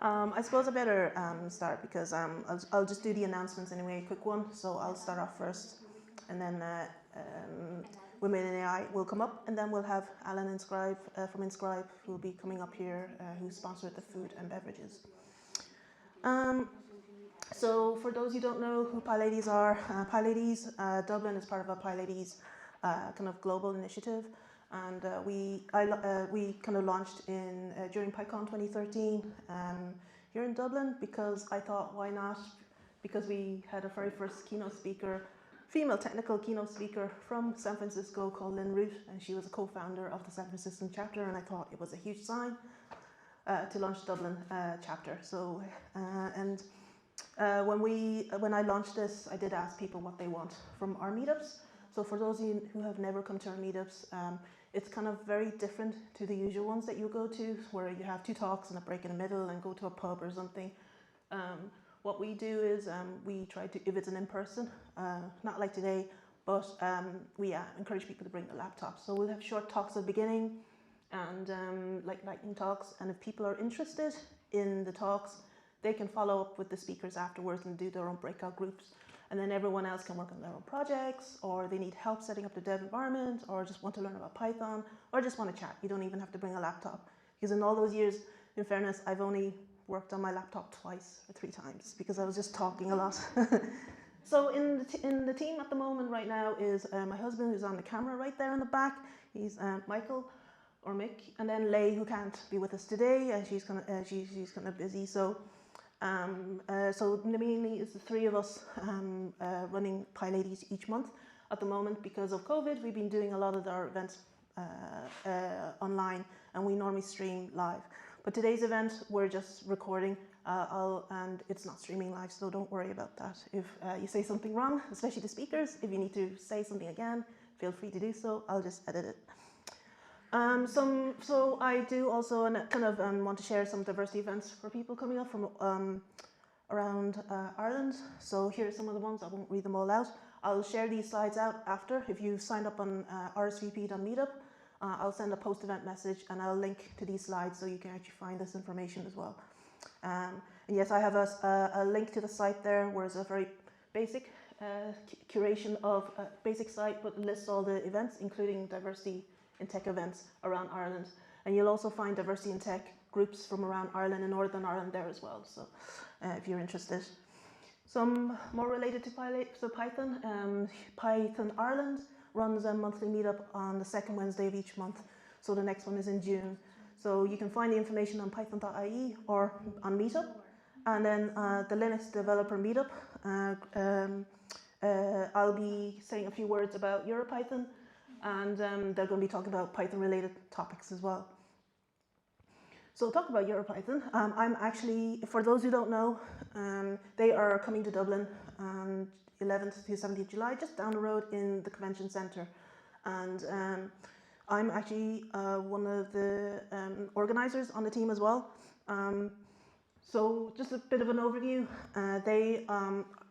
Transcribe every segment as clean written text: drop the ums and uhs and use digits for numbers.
I suppose I better start because I'll just do the announcements anyway, a quick one. So I'll start off first, and then Women in AI will come up, and then we'll have Alan Inscribe from Inscribe, who will be coming up here, who sponsored the food and beverages. So for those who don't know who PyLadies are, PyLadies Dublin is part of a PyLadies kind of global initiative, and we kind of launched in during PyCon 2013 here in Dublin, because I thought, why not? Because we had a very first keynote speaker, female technical keynote speaker from San Francisco called Lynn Root, and she was a co-founder of the San Francisco chapter, and I thought it was a huge sign to launch Dublin chapter. So when I launched this, I did ask people what they want from our meetups. So for those of you who have never come to our meetups, it's kind of very different to the usual ones that you go to, where you have 2 talks and a break in the middle and go to a pub or something. What we do is we try to, if it's an in-person, not like today, but we encourage people to bring their laptops. So we'll have short talks at the beginning and like lightning talks. And if people are interested in the talks, they can follow up with the speakers afterwards and do their own breakout groups. And then everyone else can work on their own projects, or they need help setting up the dev environment, or just want to learn about Python, or just want to chat. You don't even have to bring a laptop. Because in all those years, in fairness, I've only worked on my laptop twice or 3 times, because I was just talking a lot. So in the team at the moment right now is my husband, who's on the camera right there in the back. He's Michael, or Mick, and then Leigh, who can't be with us today. She's kind of busy. So mainly it's the 3 of us running PyLadies each month. At the moment, because of COVID, we've been doing a lot of our events online, and we normally stream live. But today's event, we're just recording, and it's not streaming live, so don't worry about that. If you say something wrong, especially the speakers, if you need to say something again, feel free to do so. I'll just edit it. So I do also kind of want to share some diversity events for people coming up from around Ireland. So here are some of the ones. I won't read them all out. I'll share these slides out after. If you've signed up on RSVP.meetup, I'll send a post-event message, and I'll link to these slides so you can actually find this information as well. And yes, I have a link to the site there, where it's a very basic curation of a basic site, but lists all the events, including diversity in tech events around Ireland. And you'll also find diversity in tech groups from around Ireland and Northern Ireland there as well, so if you're interested. Some more related to Python. Python Ireland runs a monthly meetup on the 2nd Wednesday of each month. So the next one is in June. So you can find the information on python.ie or on Meetup. And then the Linux developer meetup. I'll be saying a few words about EuroPython, and they're going to be talking about Python-related topics as well. So talk about EuroPython. I'm actually, for those who don't know, they are coming to Dublin on 11th to 17th July, just down the road in the convention centre. And I'm actually one of the organisers on the team as well. So just a bit of an overview.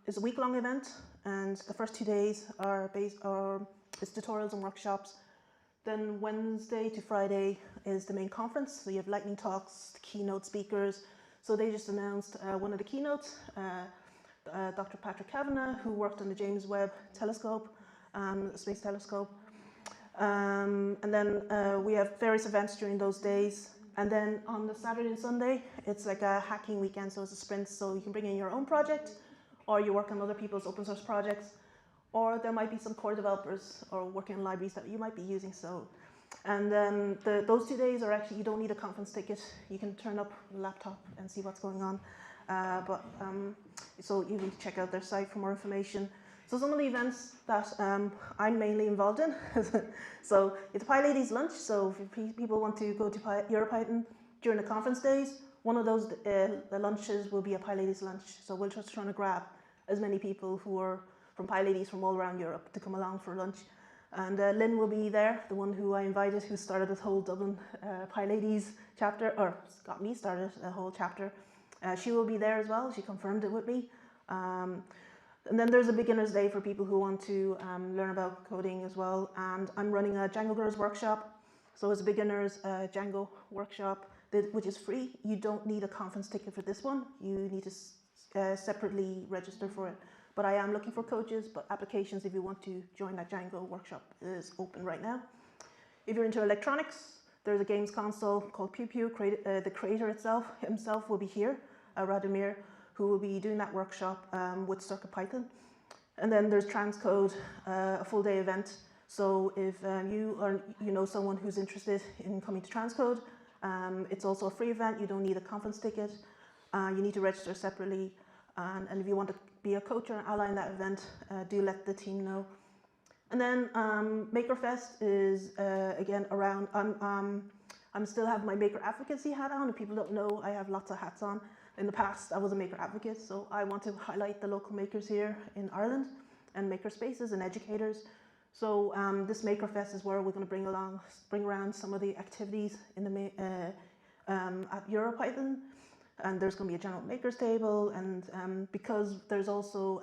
It's a week-long event, and the first 2 days are it's tutorials and workshops. Then Wednesday to Friday is the main conference. So you have lightning talks, keynote speakers. So they just announced one of the keynotes, Dr. Patrick Kavanagh, who worked on the James Webb Telescope, Space Telescope. And then we have various events during those days. And then on the Saturday and Sunday, it's like a hacking weekend, so it's a sprint. So you can bring in your own project, or you work on other people's open source projects, or there might be some core developers or working on libraries that you might be using. So, and those 2 days are actually, you don't need a conference ticket. You can turn up a laptop and see what's going on. So you need to check out their site for more information. So some of the events that I'm mainly involved in. So it's PyLadies lunch. So if people want to go to EuroPython during the conference days, one of those the lunches will be a PyLadies lunch. So we're just trying to grab as many people who are from PyLadies from all around Europe to come along for lunch. And Lynn will be there, the one who I invited, who started this whole Dublin PyLadies chapter, or got me started a whole chapter. She will be there as well. She confirmed it with me. And then there's a beginner's day for people who want to learn about coding as well. And I'm running a Django Girls workshop. So it's a beginner's Django workshop which is free. You don't need a conference ticket for this one. You need to separately register for it. But I am looking for coaches, but applications, if you want to join that Django workshop, is open right now. If you're into electronics, there's a games console called Pew Pew. The creator himself will be here, Radomir, who will be doing that workshop with CircuitPython. And then there's Transcode, a full day event. So if you know someone who's interested in coming to Transcode, it's also a free event. You don't need a conference ticket. You need to register separately. And if you want to be a coach or an ally in that event, do let the team know. And then MakerFest is again around. I'm still have my maker advocacy hat on. If people don't know, I have lots of hats on. In the past, I was a maker advocate, so I want to highlight the local makers here in Ireland and maker spaces and educators. So this MakerFest is where we're going to bring around some of the activities in the at EuroPython, and there's going to be a general makers table, and because there's also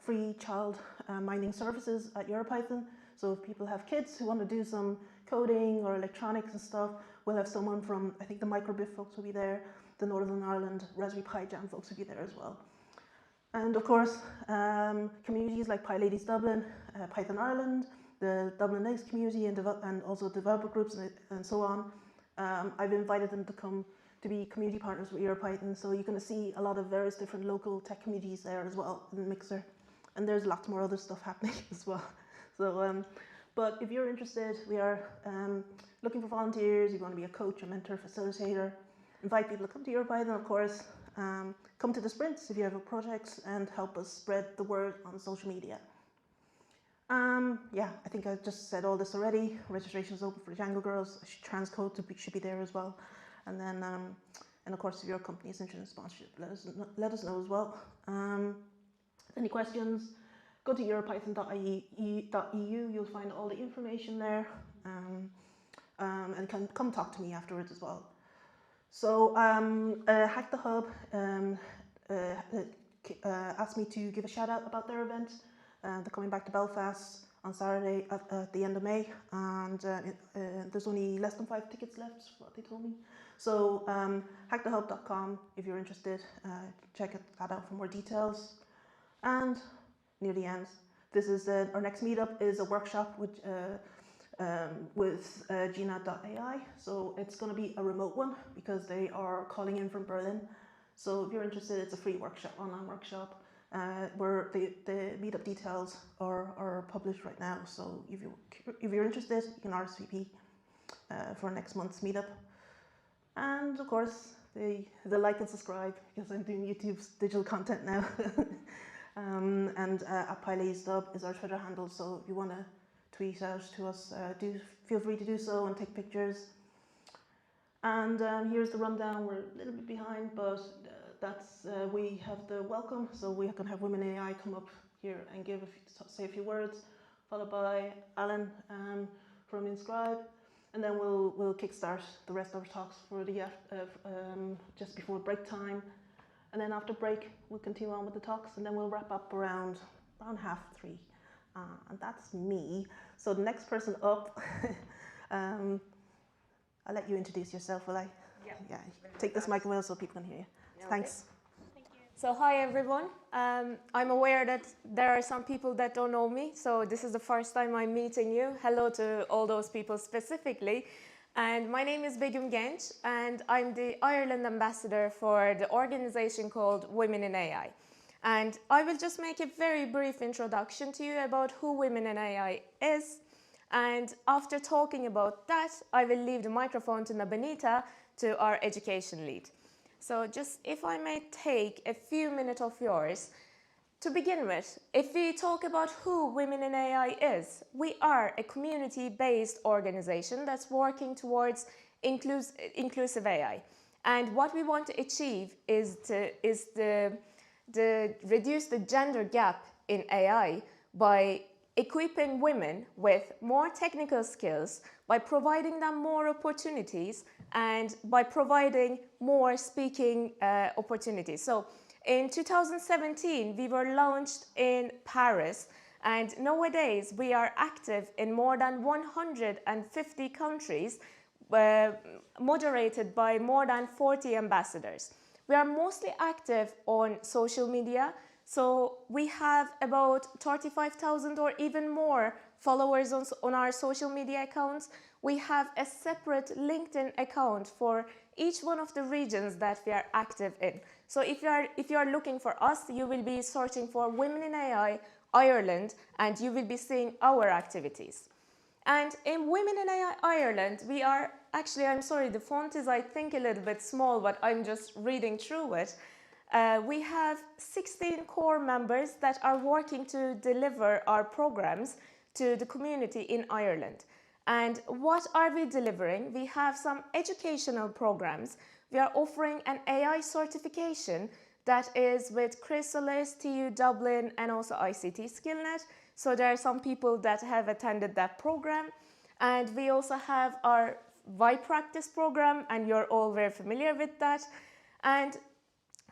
free child minding services at EuroPython. So if people have kids who want to do some coding or electronics and stuff, we'll have someone from, I think the Microbit folks will be there, the Northern Ireland Raspberry Pi Jam folks will be there as well. And of course, communities like PyLadies Dublin, Python Ireland, the Dublin Bikes community, and also developer groups and so on. I've invited them to come to be community partners with EuroPython, so you're going to see a lot of various different local tech communities there as well in the mixer. And there's lots more other stuff happening as well. So, but if you're interested, we are looking for volunteers. You want to be a coach, a mentor, facilitator. Invite people to come to EuroPython, of course. Come to the sprints if you have projects, and help us spread the word on social media. Yeah, I think I just said all this already. Registration is open for Django Girls. Transcode should be there as well. And then, and of course, if your company is interested in sponsorship, let us know as well. Any questions? Go to europython.eu. You'll find all the information there, and come talk to me afterwards as well. So, Hack the Hub asked me to give a shout out about their event. They're coming back to Belfast on Saturday at the end of May, and there's only less than 5 tickets left, what they told me. So, hackthehub.com if you're interested. Check that out for more details. And near the end, this is our next meetup is a workshop with Gina.ai. So it's going to be a remote one because they are calling in from Berlin. So if you're interested, it's a free workshop, online workshop, where the meetup details are published right now. So if you're interested, you can RSVP for next month's meetup. And of course, the like and subscribe, because I'm doing YouTube's digital content now. And at PyLadies Dub is our Twitter handle. So if you want to tweet out to us, feel free to do so and take pictures. And here's the rundown. We're a little bit behind, but that's we have the welcome. So we can have Women in AI come up here and say a few words, followed by Alan from Inscribe, and then we'll kickstart the rest of our talks for the just before break time. And then after break, we'll continue on with the talks, and then we'll wrap up around 3:30. And that's me. So the next person up, I'll let you introduce yourself, will I? Yeah. Take this mic well so people can hear you. Yeah, thanks. Okay. Thank you. So hi everyone. I'm aware that there are some people that don't know me, so this is the first time I'm meeting you. Hello to all those people specifically. And my name is Begum Genç, and I'm the Ireland ambassador for the organization called Women in AI. And I will just make a very brief introduction to you about who Women in AI is. And after talking about that, I will leave the microphone to Nabanita, to our education lead. So just if I may take a few minutes of yours. To begin with, if we talk about who Women in AI is, we are a community-based organization that's working towards inclusive AI. And what we want to achieve is to reduce the gender gap in AI by equipping women with more technical skills, by providing them more opportunities, and by providing more speaking opportunities. So in 2017, we were launched in Paris, and nowadays we are active in more than 150 countries moderated by more than 40 ambassadors. We are mostly active on social media, so we have about 35,000 or even more followers on our social media accounts. We have a separate LinkedIn account for each one of the regions that we are active in. So if you are looking for us, you will be searching for Women in AI Ireland, and you will be seeing our activities. And in Women in AI Ireland, we are actually, I'm sorry, the font is, I think, a little bit small, but I'm just reading through it. We have 16 core members that are working to deliver our programs to the community in Ireland. And what are we delivering? We have some educational programs. We are offering an AI certification that is with Chrysalis, TU Dublin, and also ICT SkillNet. So there are some people that have attended that program. And we also have our WaiPRACTICE program, and you're all very familiar with that. And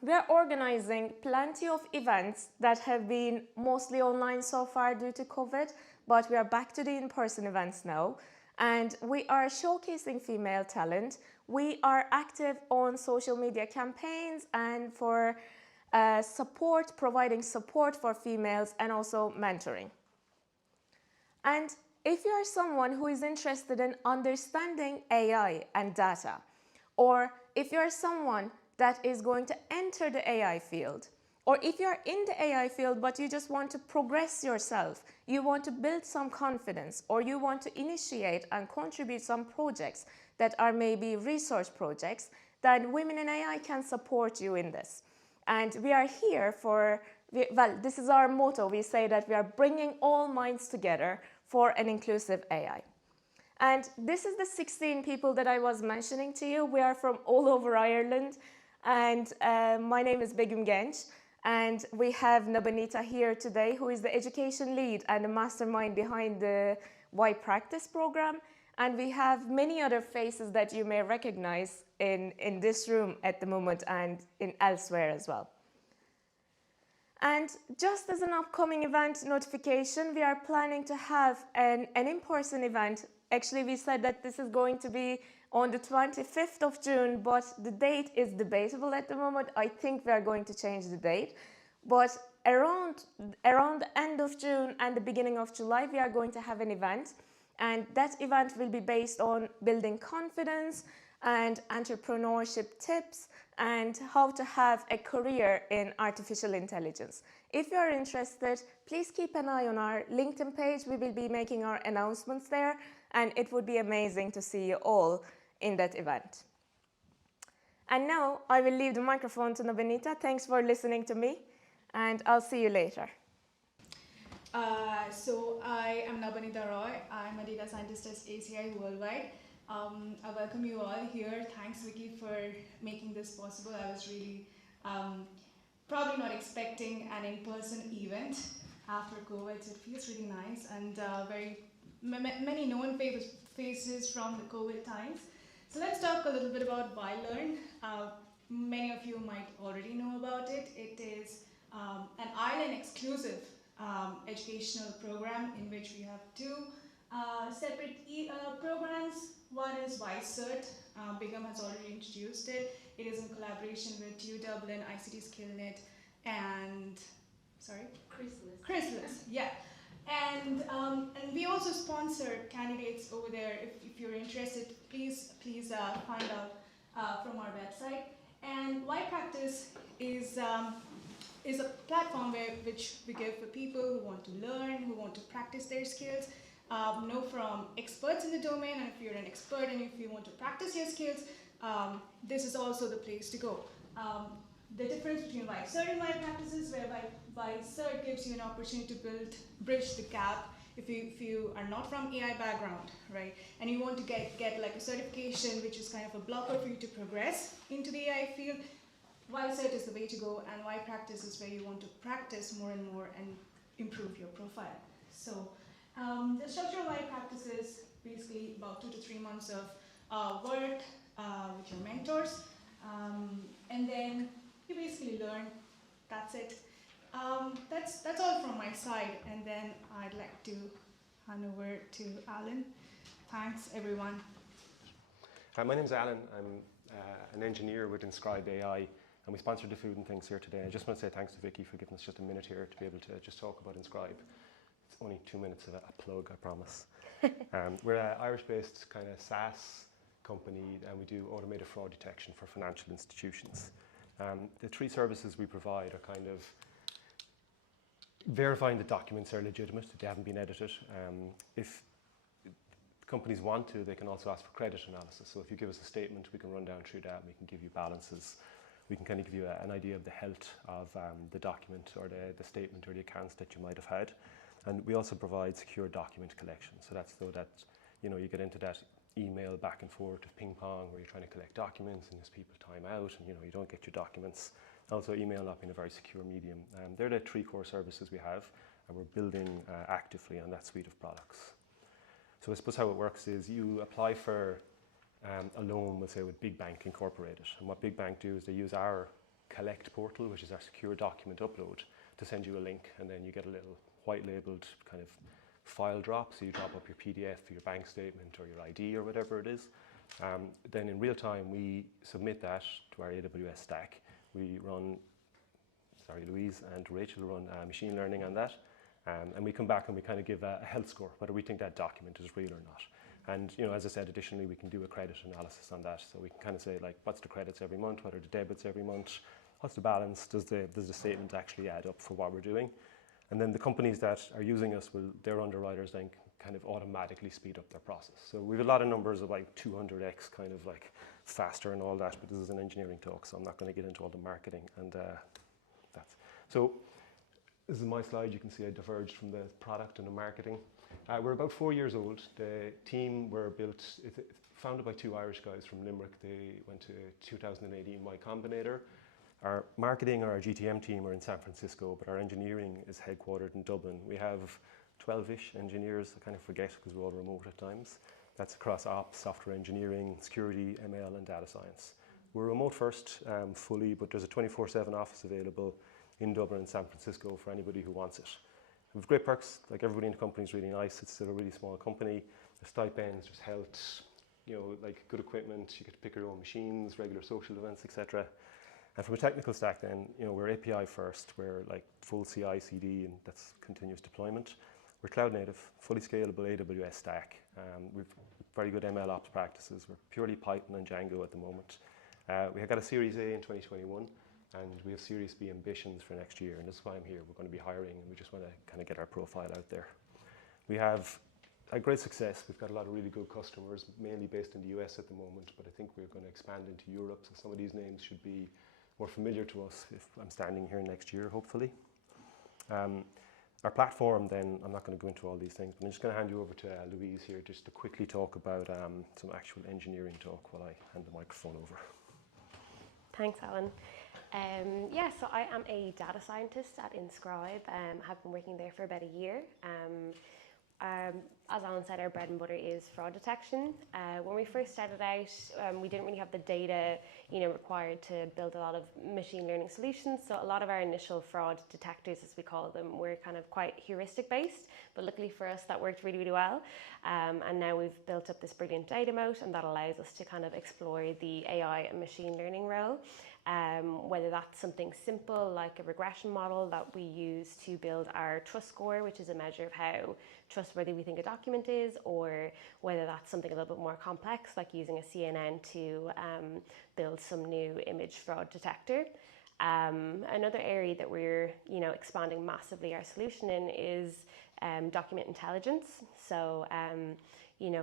we are organizing plenty of events that have been mostly online so far due to COVID, but we are back to the in-person events now. And we are showcasing female talent. We are active on social media campaigns and for providing support for females and also mentoring. And if you are someone who is interested in understanding AI and data, or if you are someone that is going to enter the AI field, or if you are in the AI field but you just want to progress yourself, you want to build some confidence, or you want to initiate and contribute some projects that are maybe research projects, then Women in AI can support you in this. And we are here for, well, this is our motto. We say that we are bringing all minds together for an inclusive AI. And this is the 16 people that I was mentioning to you. We are from all over Ireland. And my name is Begum Genç. And we have Nabanita here today, who is the education lead and the mastermind behind the WaiPRACTICE program. And we have many other faces that you may recognize in this room at the moment and in elsewhere as well. And just as an upcoming event notification, we are planning to have an in-person event. Actually, we said that this is going to be on the 25th of June, but the date is debatable at the moment. I think we are going to change the date. But around the end of June and the beginning of July, we are going to have an event. And that event will be based on building confidence and entrepreneurship tips and how to have a career in artificial intelligence. If you are interested, please keep an eye on our LinkedIn page. We will be making our announcements there, and it would be amazing to see you all in that event. And now I will leave the microphone to Nabanita. Thanks for listening to me, and I'll see you later. So I am Nabanita Roy. I'm a data scientist at ACI Worldwide. I welcome you all here. Thanks, Vicky, for making this possible. I was really probably not expecting an in-person event after COVID, so it feels really nice, and many known faces from the COVID times. So let's talk a little bit about BioLearn. Many of you might already know about it. It is an Ireland exclusive educational program in which we have two separate programs. One is WaiCert. Begum has already introduced it. It is in collaboration with TU Dublin, ICT SkillNet, and Chrysalis. Yeah. And we also sponsor candidates over there. If you're interested, please find out from our website. And WaiPRACTICE is a platform which we give for people who want to learn, who want to practice their skills, know from experts in the domain, and if you're an expert and if you want to practice your skills, this is also the place to go. The difference between WaiCert and WaiPRACTICE, where WaiCert gives you an opportunity to bridge the gap if you are not from AI background, right? And you want to get like a certification, which is kind of a blocker for you to progress into the AI field. WaiCert is the way to go, and WaiPRACTICE is where you want to practice more and more and improve your profile. So the structure of WaiPRACTICE is basically about 2 to 3 months of work with your mentors, and then you basically learn. That's it. That's all from my side, and then I'd like to hand over to Alan. Thanks, everyone. My name's Alan. I'm an engineer with Inscribe AI, and we sponsored the Food and Things here today. I just want to say thanks to Vicky for giving us just a minute here to be able to just talk about Inscribe. It's only 2 minutes of a plug, I promise. We're an Irish-based kind of SaaS company, and we do automated fraud detection for financial institutions. The 3 services we provide are kind of verifying the documents are legitimate, that they haven't been edited. If companies want to, they can also ask for credit analysis. So if you give us a statement, we can run down through that, and we can give you balances. We can kind of give you an idea of the health of the document or the statement or the accounts that you might have had. And we also provide secure document collection. So that's so that you get into that email back and forth of ping pong where you're trying to collect documents and there's people time out and you don't get your documents. Also email not being a very secure medium. They're the 3 core services we have, and we're building actively on that suite of products. So I suppose how it works is you apply for a loan, we'll say with Big Bank Incorporated. And what Big Bank do is they use our collect portal, which is our secure document upload, to send you a link, and then you get a little white labeled kind of file drop. So you drop up your PDF for your bank statement or your ID or whatever it is. Then in real time, we submit that to our AWS stack. We run, Louise and Rachel run machine learning on that. And we come back and we kind of give a health score, whether we think that document is real or not. And as I said, additionally, we can do a credit analysis on that. So we can kind of say, like, what's the credits every month? What are the debits every month? What's the balance? Does the statement actually add up for what we're doing? And then the companies that are using us, their underwriters then kind of automatically speed up their process. So we have a lot of numbers of like 200x kind of like faster and all that, but this is an engineering talk, so I'm not going to get into all the marketing. And that's so. This is my slide. You can see I diverged from the product and the marketing. We're about 4 years old. The team were built, founded by 2 Irish guys from Limerick. They went to 2018 Y Combinator. Our marketing or our GTM team are in San Francisco, but our engineering is headquartered in Dublin. We have 12-ish engineers. I kind of forget because we're all remote at times. That's across ops, software engineering, security, ML, and data science. We're remote first, fully, but there's a 24/7 office available in Dublin and San Francisco for anybody who wants it. We have great perks, like everybody in the company is really nice. It's still a really small company. There's stipends, there's health, like good equipment. You get to pick your own machines, regular social events, etc. And from a technical stack then, we're API first. We're like full CI/CD, and that's continuous deployment. We're cloud native, fully scalable AWS stack. We've very good ML ops practices. We're purely Python and Django at the moment. We got a Series A in 2021. And we have Series B ambitions for next year, and this is why I'm here. We're going to be hiring, and we just want to kind of get our profile out there. We have had great success. We've got a lot of really good customers, mainly based in the US at the moment, but I think we're going to expand into Europe, so some of these names should be more familiar to us if I'm standing here next year, hopefully. Our platform then, I'm not going to go into all these things, but I'm just going to hand you over to Louise here just to quickly talk about some actual engineering talk while I hand the microphone over. Thanks, Alan. So I am a data scientist at Inscribe. Have been working there for about a year. As Alan said, our bread and butter is fraud detection. When we first started out, we didn't really have the data, required to build a lot of machine learning solutions. So a lot of our initial fraud detectors, as we call them, were kind of quite heuristic based. But luckily for us, that worked really, really well. And now we've built up this brilliant data moat, and that allows us to kind of explore the AI and machine learning role. Whether that's something simple like a regression model that we use to build our trust score, which is a measure of how trustworthy we think a document is, or whether that's something a little bit more complex like using a CNN to build some new image fraud detector. Another area that we're expanding massively our solution in is document intelligence. So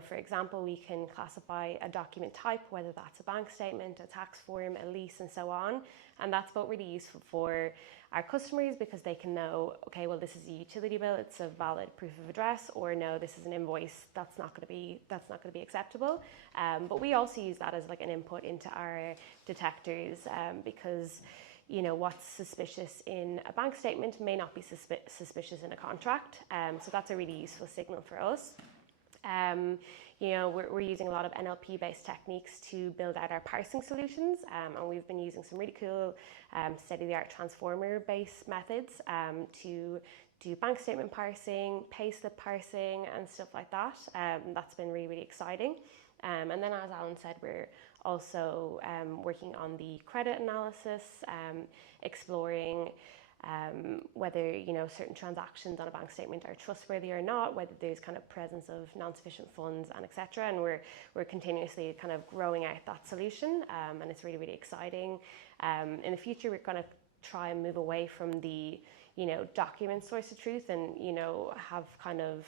for example, we can classify a document type, whether that's a bank statement, a tax form, a lease, and so on. And that's both really useful for our customers because they can know, okay, well, this is a utility bill, it's a valid proof of address, or no, this is an invoice, that's not going to be acceptable. But we also use that as like an input into our detectors because what's suspicious in a bank statement may not be suspicious in a contract. So that's a really useful signal for us. We're using a lot of NLP-based techniques to build out our parsing solutions, and we've been using some really cool state-of-the-art transformer-based methods to do bank statement parsing, payslip parsing, and stuff like that. That's been really, really exciting. And then, as Alan said, we're also working on the credit analysis, exploring whether certain transactions on a bank statement are trustworthy or not, whether there's kind of presence of non-sufficient funds, and etc. And we're continuously kind of growing out that solution, and it's really, really exciting. In the future, we're going to try and move away from the document source of truth, and have kind of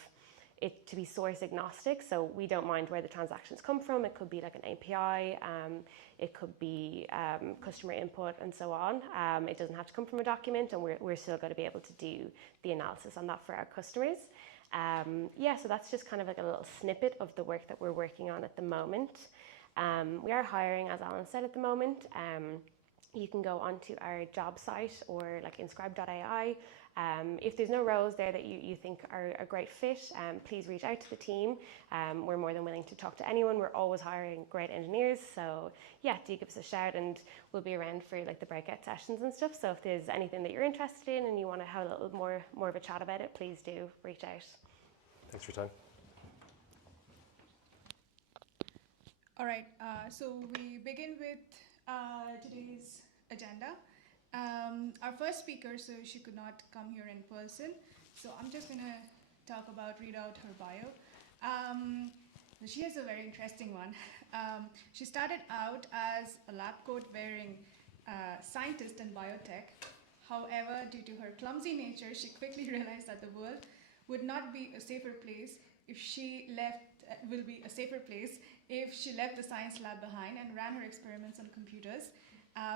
it to be source agnostic. So we don't mind where the transactions come from. It could be like an API, it could be customer input, and so on. It doesn't have to come from a document, and we're still going to be able to do the analysis on that for our customers. So that's just kind of like a little snippet of the work that we're working on at the moment. We are hiring, as Alan said, at the moment. You can go onto our job site or like inscribe.ai. If there's no roles there that you think are a great fit, please reach out to the team. We're more than willing to talk to anyone. We're always hiring great engineers. So yeah, do give us a shout, and we'll be around for like the breakout sessions and stuff. So if there's anything that you're interested in and you want to have a little more of a chat about it, please do reach out. Thanks for your time. All right, so we begin with today's agenda. Our first speaker, so she could not come here in person, so I'm just going to read out her bio. She has a very interesting one. She started out as a lab coat wearing scientist in biotech. However, due to her clumsy nature, she quickly realized that the world would not be a safer place if she left, if she left the science lab behind and ran her experiments on computers.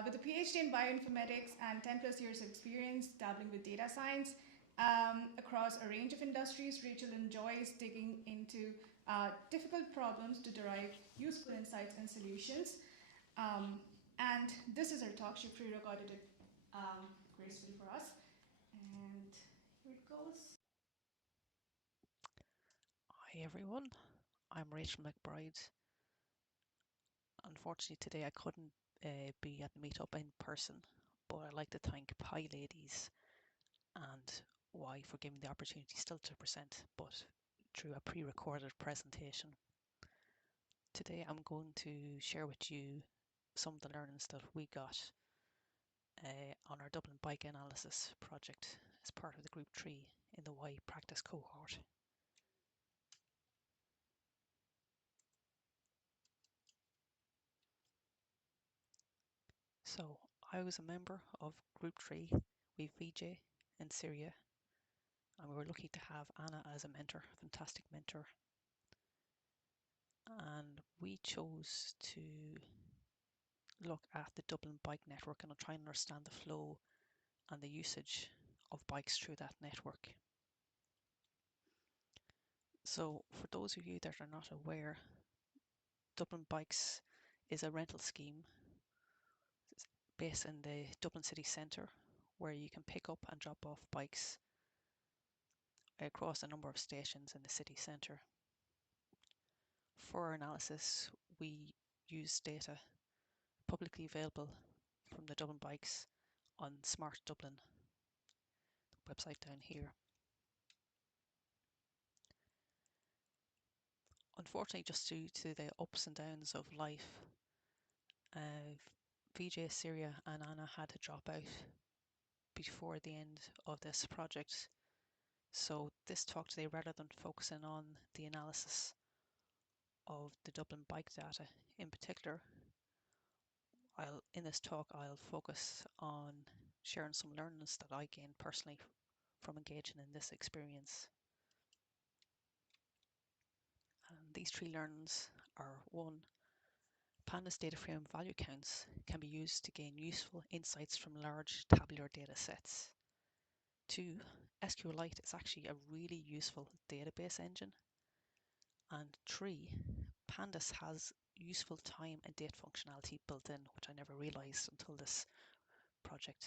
With a PhD in Bioinformatics and 10 plus years of experience dabbling with data science across a range of industries, Rachael enjoys digging into difficult problems to derive useful insights and solutions. And this is her talk. She pre-recorded it gracefully for us. And here it goes. Hi everyone, I'm Rachael McBride. Unfortunately today I couldn't be at the meetup in person, but I'd like to thank PyLadies and WAI for giving the opportunity still to present, but through a pre-recorded presentation. Today I'm going to share with you some of the learnings that we got on our Dublin Bike analysis project as part of the Group 3 in the WaiPRACTICE cohort. So I was a member of Group 3 with VJ in Syria, and we were lucky to have Anna as a mentor, fantastic mentor. And we chose to look at the Dublin Bike network and try and understand the flow and the usage of bikes through that network. So for those of you that are not aware, Dublin Bikes is a rental scheme based in the Dublin city centre where you can pick up and drop off bikes across a number of stations in the city centre. For our analysis, we use data publicly available from the Dublin Bikes on Smart Dublin, the website down here. Unfortunately, just due to the ups and downs of life, VJ, Syria and Anna had to drop out before the end of this project. So this talk today, rather than focusing on the analysis of the Dublin bike data in particular, in this talk I'll focus on sharing some learnings that I gained personally from engaging in this experience. And these 3 learnings are: 1, Pandas data frame value counts can be used to gain useful insights from large tabular data sets. 2, SQLite is actually a really useful database engine. And 3, Pandas has useful time and date functionality built in, which I never realized until this project.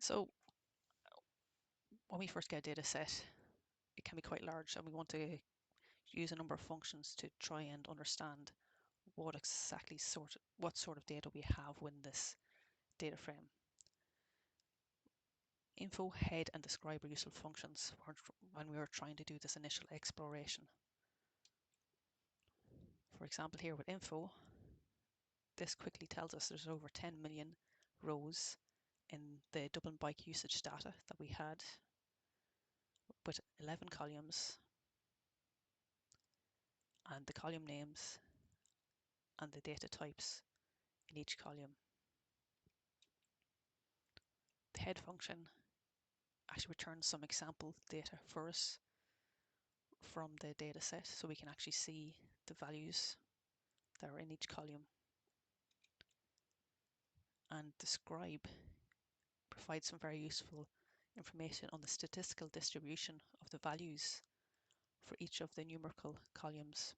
So when we first get a data set, it can be quite large, and we want to use a number of functions to try and understand what sort of data we have within this data frame. Info, head and describe are useful functions when we were trying to do this initial exploration. For example, here with info, this quickly tells us there's over 10 million rows in the Dublin bike usage data that we had, with 11 columns, and the column names and the data types in each column. The head function actually returns some example data for us from the data set, so we can actually see the values that are in each column. And describe provides some very useful information on the statistical distribution of the values for each of the numerical columns.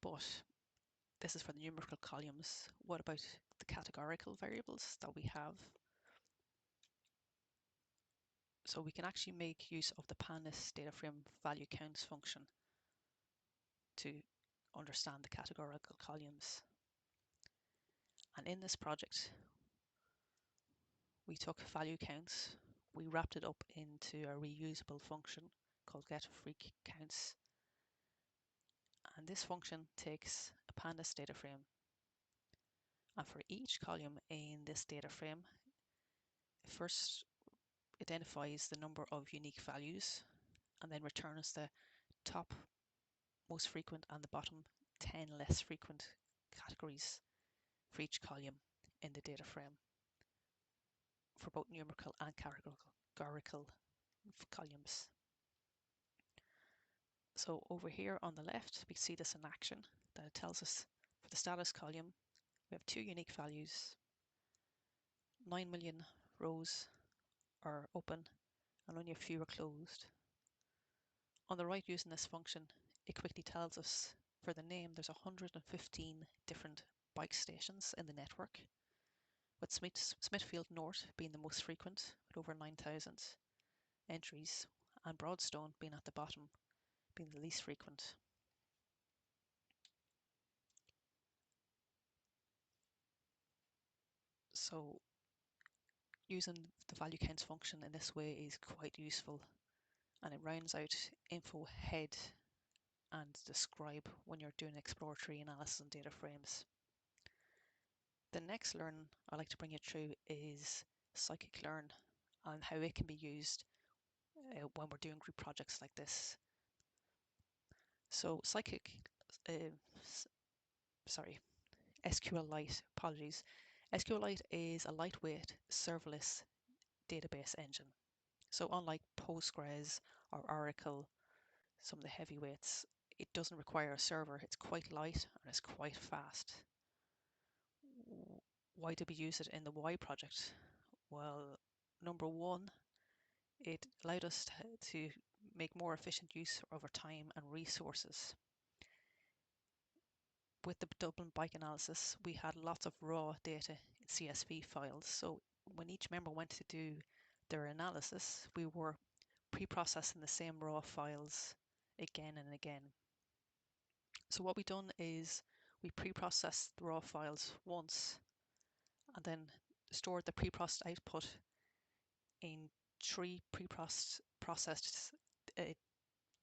But this is for the numerical columns. What about the categorical variables that we have? So we can actually make use of the pandas data frame value counts function to understand the categorical columns. And in this project, we took value counts, we wrapped it up into a reusable function called getFreeCounts. And this function takes a pandas data frame, and for each column in this data frame, it first identifies the number of unique values and then returns the top most frequent and the bottom 10 less frequent categories for each column in the data frame for both numerical and categorical columns. So over here on the left, we see this in action, that it tells us for the status column, we have 2 unique values, 9 million rows are open and only a few are closed. On the right, using this function, it quickly tells us for the name there's 115 different bike stations in the network, with Smithfield North being the most frequent with over 9,000 entries, and Broadstone being at the bottom, being the least frequent. So using the value counts function in this way is quite useful, and it rounds out info, head and describe when you're doing exploratory analysis on data frames. The next learn I'd like to bring you through is scikit-learn and how it can be used when we're doing group projects like this. So SQLite, apologies. SQLite is a lightweight serverless database engine. So unlike Postgres or Oracle, some of the heavyweights, it doesn't require a server. It's quite light and it's quite fast. Why did we use it in the WAI project? Well, number one, it allowed us to make more efficient use of our time and resources. With the Dublin bike analysis, we had lots of raw data in CSV files. So when each member went to do their analysis, we were pre-processing the same raw files again and again. So what we done is we pre-processed the raw files once and then stored the pre-processed output in 3 pre-processed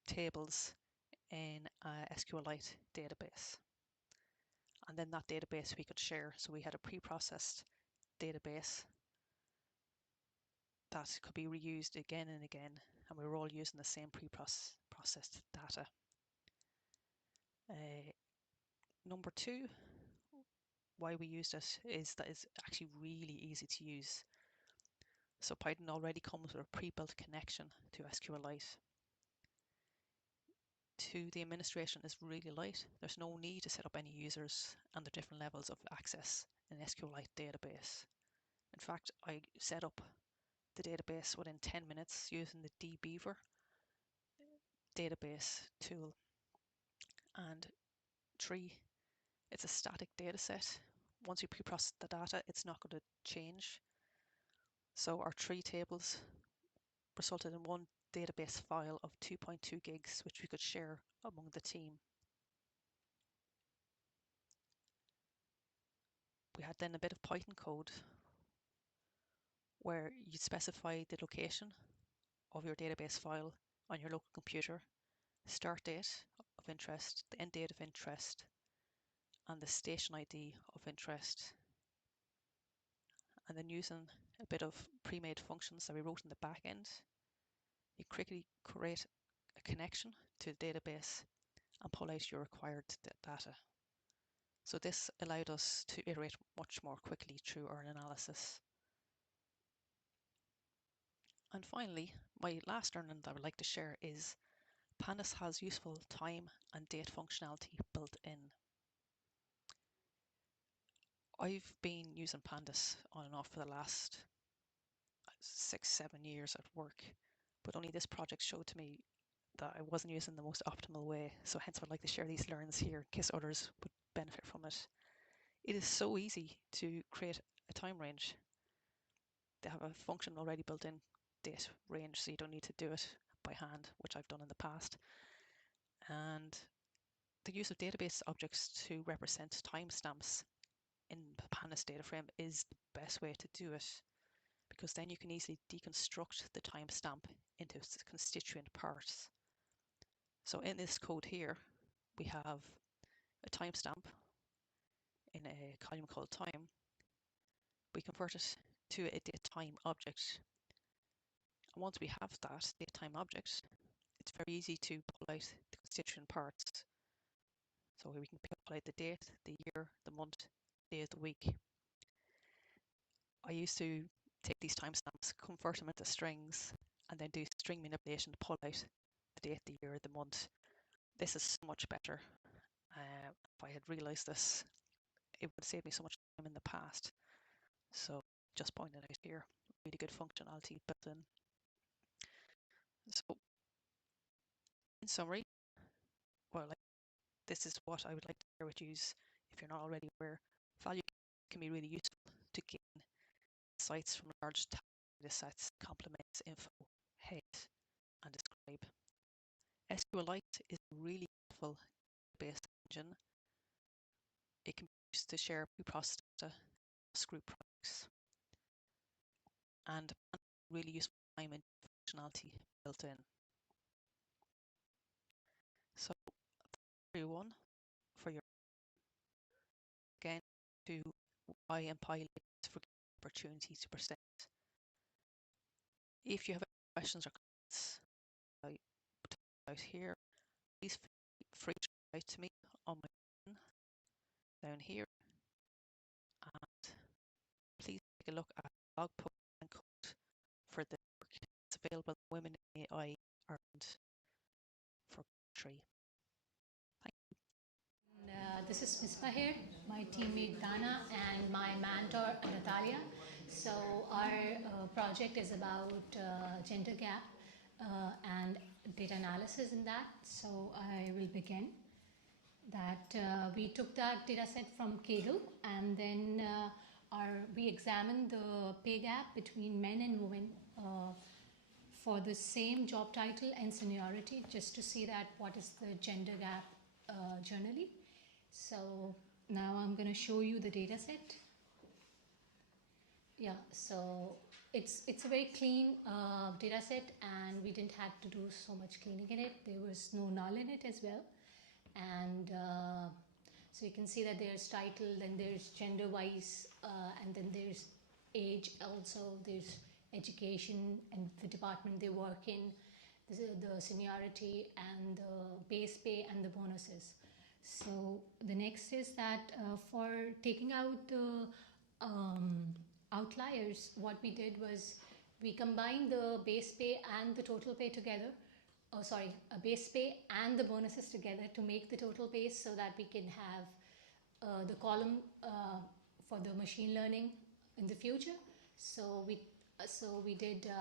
tables in a SQLite database. And then that database we could share. So we had a pre-processed database that could be reused again and again, and we were all using the same pre-processed data. Number 2, why we used it is that it's actually really easy to use. So Python already comes with a pre-built connection to SQLite. The administration is really light. There's no need to set up any users and the different levels of access in SQLite database. In fact, I set up the database within 10 minutes using the dbeaver database tool. And 3, it's a static data set. Once you pre-process the data, it's not going to change. So our 3 tables resulted in one database file of 2.2 gigs, which we could share among the team. We had then a bit of Python code where you specify the location of your database file on your local computer, start date of of interest, the end date of interest, and the station ID of interest. And then using a bit of pre-made functions that we wrote in the back end, you quickly create a connection to the database and pull out your required data. So this allowed us to iterate much more quickly through our analysis. And finally, my last learning that I would like to share is Pandas has useful time and date functionality built in. I've been using Pandas on and off for the last 6-7 years at work, but only this project showed to me that I wasn't using the most optimal way, so hence I'd like to share these learns here in case others would benefit from it. It is so easy to create a time range. They have a function already built in, date range, so you don't need to do it by hand, which I've done in the past. And the use of database objects to represent timestamps in the Pandas data frame is the best way to do it, because then you can easily deconstruct the timestamp into its constituent parts. So in this code here, we have a timestamp in a column called time. We convert it to a datetime object. And once we have that datetime object, it's very easy to pull out the constituent parts. So we can pull out the date, the year, the month, day of the week. I used to take these timestamps, convert them into strings, and then do string manipulation to pull out the date, the year, the month. This is so much better. If I had realized this, it would save me so much time in the past. So just pointing out here, really good functionality built in. So in summary, well, this is what I would like to share with you. If you're not already aware, value can be really useful to gain insights from large data sets, complements info, head, and describe. SQLite is a really useful database engine. It can be used to share pre-processed data across group products, and really useful time and functionality built in. So everyone for your again to WAI and PyLadies for the opportunity to present. If you have any questions or comments out here, please feel free to write to me on my phone down here, and please take a look at blog post and code for the work. It's available at Women in AI Ireland for country. This is Mispa here, my teammate Dana, and my mentor Natalia. So our project is about gender gap and data analysis in that. So I will begin. That we took that data set from Kaggle, and then we examined the pay gap between men and women for the same job title and seniority, just to see that what is the gender gap generally. So now I'm going to show you the data set. Yeah, so it's a very clean data set, and we didn't have to do so much cleaning in it. There was no null in it as well. And so you can see that there's title, then there's gender-wise, and then there's age also, there's education and the department they work in, the seniority and the base pay and the bonuses. So the next is that for taking out the outliers, what we did was we combined the base pay and the total pay together. A base pay and the bonuses together to make the total pay, so that we can have the column for the machine learning in the future. So we did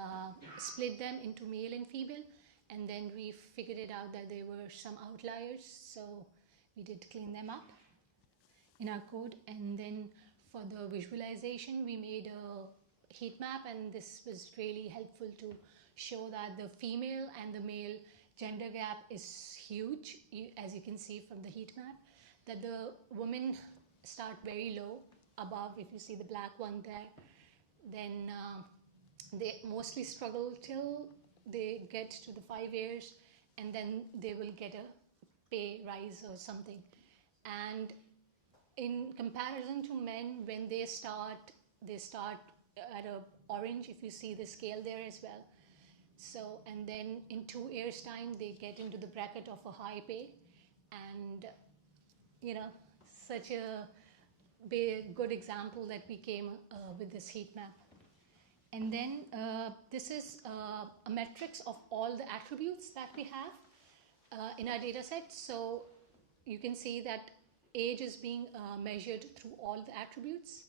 split them into male and female, and then we figured it out that there were some outliers, so we did clean them up in our code. And then for the visualization, we made a heat map, and this was really helpful to show that the female and the male gender gap is huge, as you can see from the heat map, that the women start very low above. If you see the black one there, then they mostly struggle till they get to the 5 years, and then they will get a pay rise or something. And in comparison to men, when they start at a orange, if you see the scale there as well. So, and then in 2 years' time, they get into the bracket of a high pay, and such a good example that we came with this heat map. And then this is a matrix of all the attributes that we have in our data set. So you can see that age is being measured through all the attributes.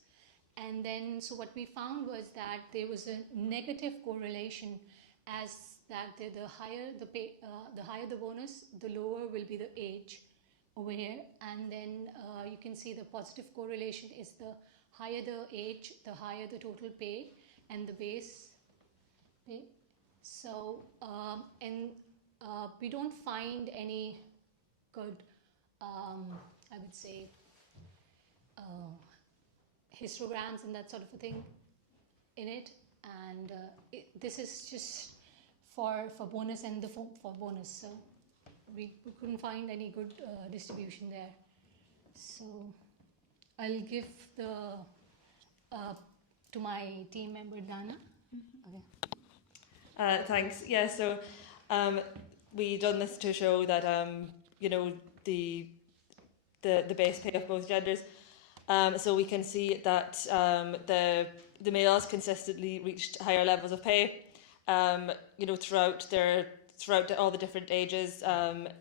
And then, so what we found was that there was a negative correlation, as that the higher the pay, the higher the bonus, the lower will be the age over here. And then you can see the positive correlation is the higher the age, the higher the total pay and the base pay. So, we don't find any good, I would say, histograms and that sort of a thing in it, and this is just for bonus and for bonus, so we couldn't find any good distribution there. So I'll give the to my team member Dana. Okay. Thanks. Yeah, so we done this to show that the base pay of both genders. So we can see that the males consistently reached higher levels of pay. Throughout all the different ages.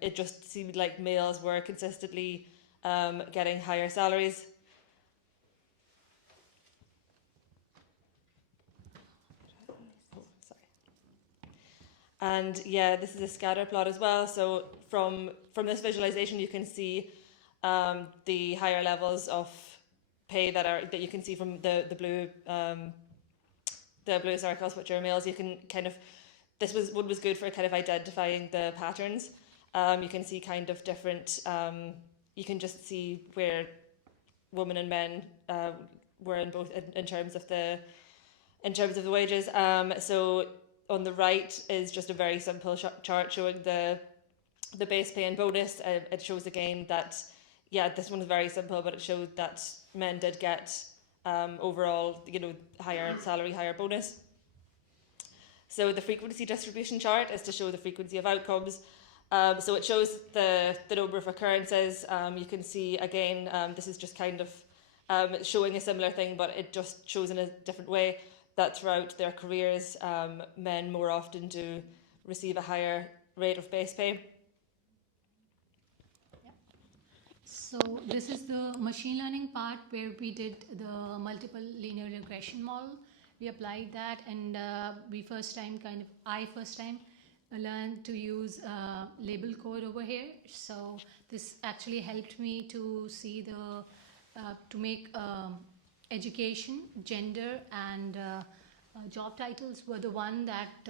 It just seemed like males were consistently getting higher salaries. And yeah, this is a scatter plot as well. So from this visualization, you can see the higher levels of pay that you can see from the blue circles, which are males. You can kind of, this was what was good for kind of identifying the patterns. You can see kind of different. You can just see where women and men were in both in terms of the wages. So on the right is just a very simple chart showing the base pay and bonus. It shows again that, yeah, this one is very simple, but it showed that men did get overall, higher salary, higher bonus. So the frequency distribution chart is to show the frequency of outcomes. So it shows the number of occurrences. You can see again, this is just kind of showing a similar thing, but it just shows in a different way that throughout their careers, men more often do receive a higher rate of base pay. So this is the machine learning part where we did the multiple linear regression model. We applied that, and I first time learned to use label code over here. So this actually helped me to see to make education, gender, and job titles were the one that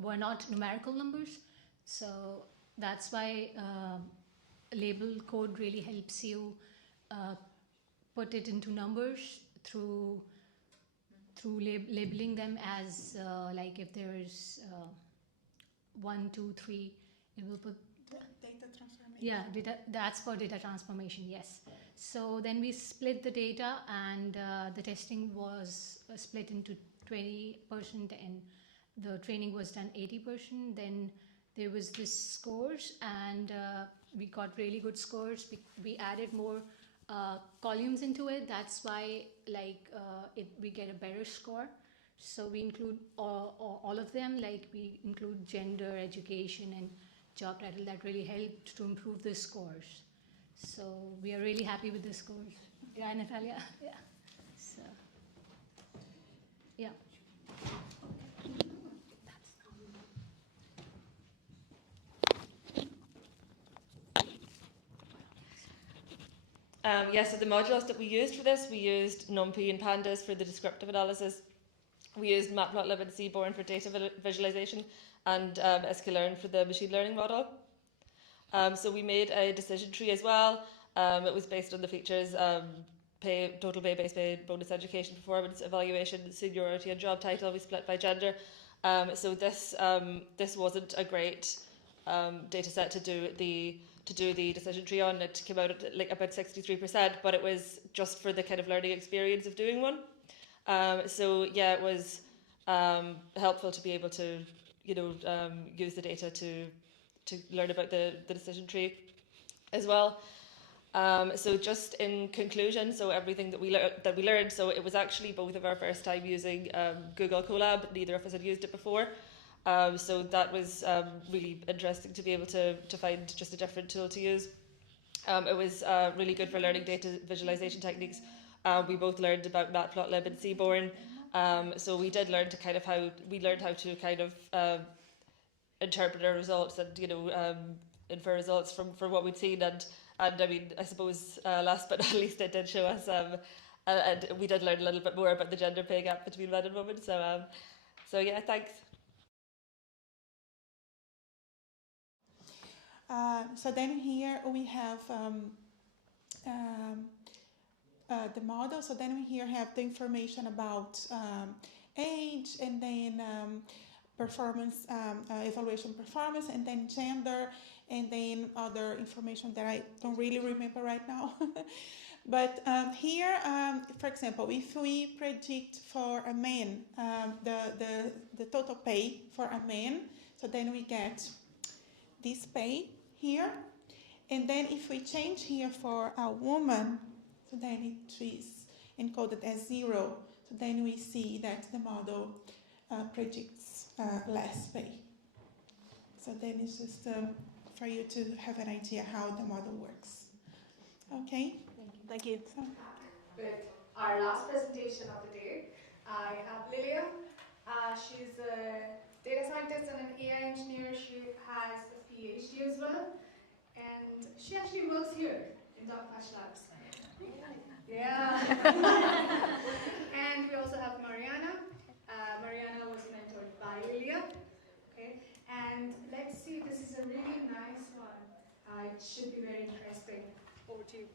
were not numerical numbers. So that's why label code really helps you put it into numbers through labeling them as like if there's 1, 2, 3, it will put data transformation. Yeah, that's for data transformation, yes. So then we split the data, and the testing was split into 20%, and the training was done 80%. Then there was this scores, and we got really good scores. We added more columns into it. That's why we get a better score. So we include all of them, like we include gender, education, and job title. That really helped to improve the scores. So we are really happy with the scores. Yeah, Natalia? Yeah. So, yeah. So the modules that we used for this, we used NumPy and Pandas for the descriptive analysis. We used Matplotlib and Seaborn for data visualization, and sklearn for the machine learning model. So we made a decision tree as well. It was based on the features pay, total pay, base pay, bonus, education, performance, evaluation, seniority, and job title. We split by gender. So this wasn't a great data set to do the decision tree on. It came out at like about 63%, but it was just for the kind of learning experience of doing one. So yeah, it was helpful to be able to use the data to learn about the decision tree as well. So just in conclusion, so everything that we learned, so it was actually both of our first time using Google Colab. Neither of us had used it before. So that was really interesting to be able to find just a different tool to use. It was really good for learning data visualization techniques. We both learned about Matplotlib and Seaborn. So we did learn to kind of how to kind of interpret our results and infer results from what we'd seen, and I mean, I suppose last but not least, it did show us and we did learn a little bit more about the gender pay gap between men and women. So yeah, thanks. So then here we have the model. So then we here have the information about age, and then performance, evaluation performance, and then gender, and then other information that I don't really remember right now. But here, for example, if we predict for a man the total pay for a man, so then we get this pay here. And then if we change here for a woman, so then it is encoded as 0. So then we see that the model predicts less pay. So then it's just for you to have an idea how the model works. Okay? Thank you. So. With our last presentation of the day, I have Lilia. She's a data scientist and an AI engineer. She has a PhD as well, and she actually works here in WaiPRACTICE Labs. Yeah. And we also have Mariana. Mariana was mentored by Lilia. Okay. And let's see, this is a really nice one. It should be very interesting. Over to you.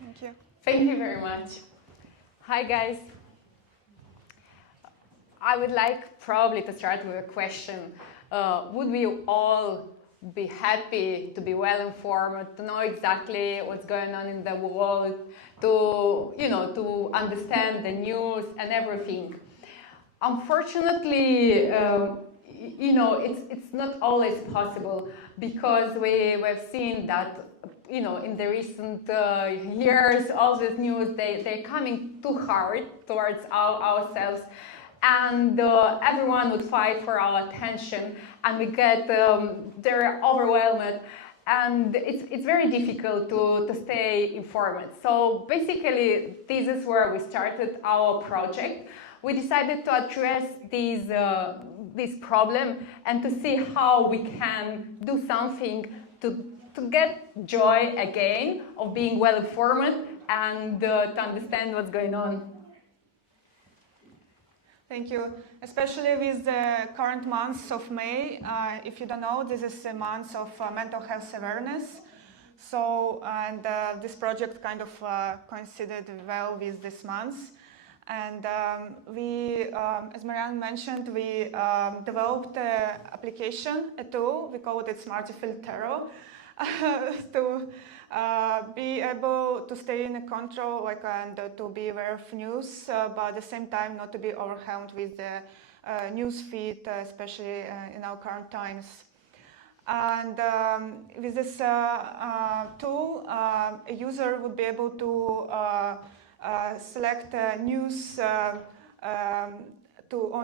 Thank you. Thank you very much. Hi guys. I would like probably to start with a question. Would we all be happy to be well informed, to know exactly what's going on in the world, to understand the news and everything? Unfortunately, it's not always possible, because we've seen that in the recent years, all this news, they're coming too hard towards ourselves, and everyone would fight for our attention, and we get they're overwhelmed, and it's very difficult to stay informed. So basically, this is where we started our project. We decided to address this problem and to see how we can do something to get joy again of being well informed and to understand what's going on. Thank you. Especially with the current months of May, if you don't know, this is a month of mental health awareness. So, and this project kind of coincided well with this month. And we, as Marianne mentioned, we developed an application, a tool, we called it Smarty Filterro, to be able to stay in control, and to be aware of news, but at the same time not to be overwhelmed with the news feed, especially in our current times. And with this tool, a user would be able to select news on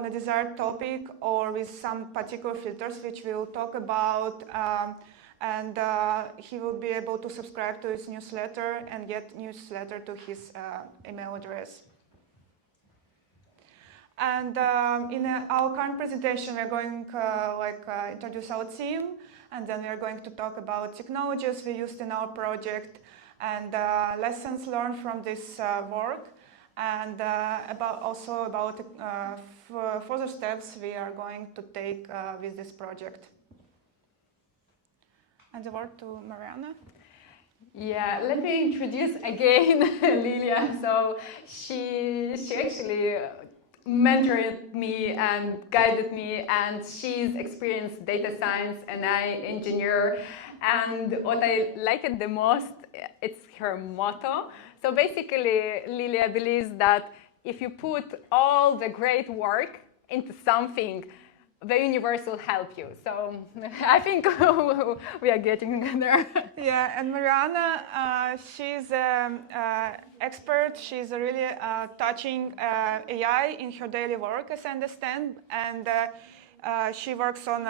a desired topic, or with some particular filters which we'll talk about, and he will be able to subscribe to his newsletter and get newsletter to his email address. And in our current presentation, we're going introduce our team, and then we're going to talk about technologies we used in our project and lessons learned from this work, and also about further steps we are going to take with this project. And the word to Mariana. Yeah, let me introduce again Lilia. So she actually mentored me and guided me, and she's experienced data science and I engineer. And what I liked the most, it's her motto. So basically, Lilia believes that if you put all the great work into something, the universe will help you. So I think we are getting there. Yeah, and Mariana, she's an expert. She's really touching AI in her daily work, as I understand, and she works on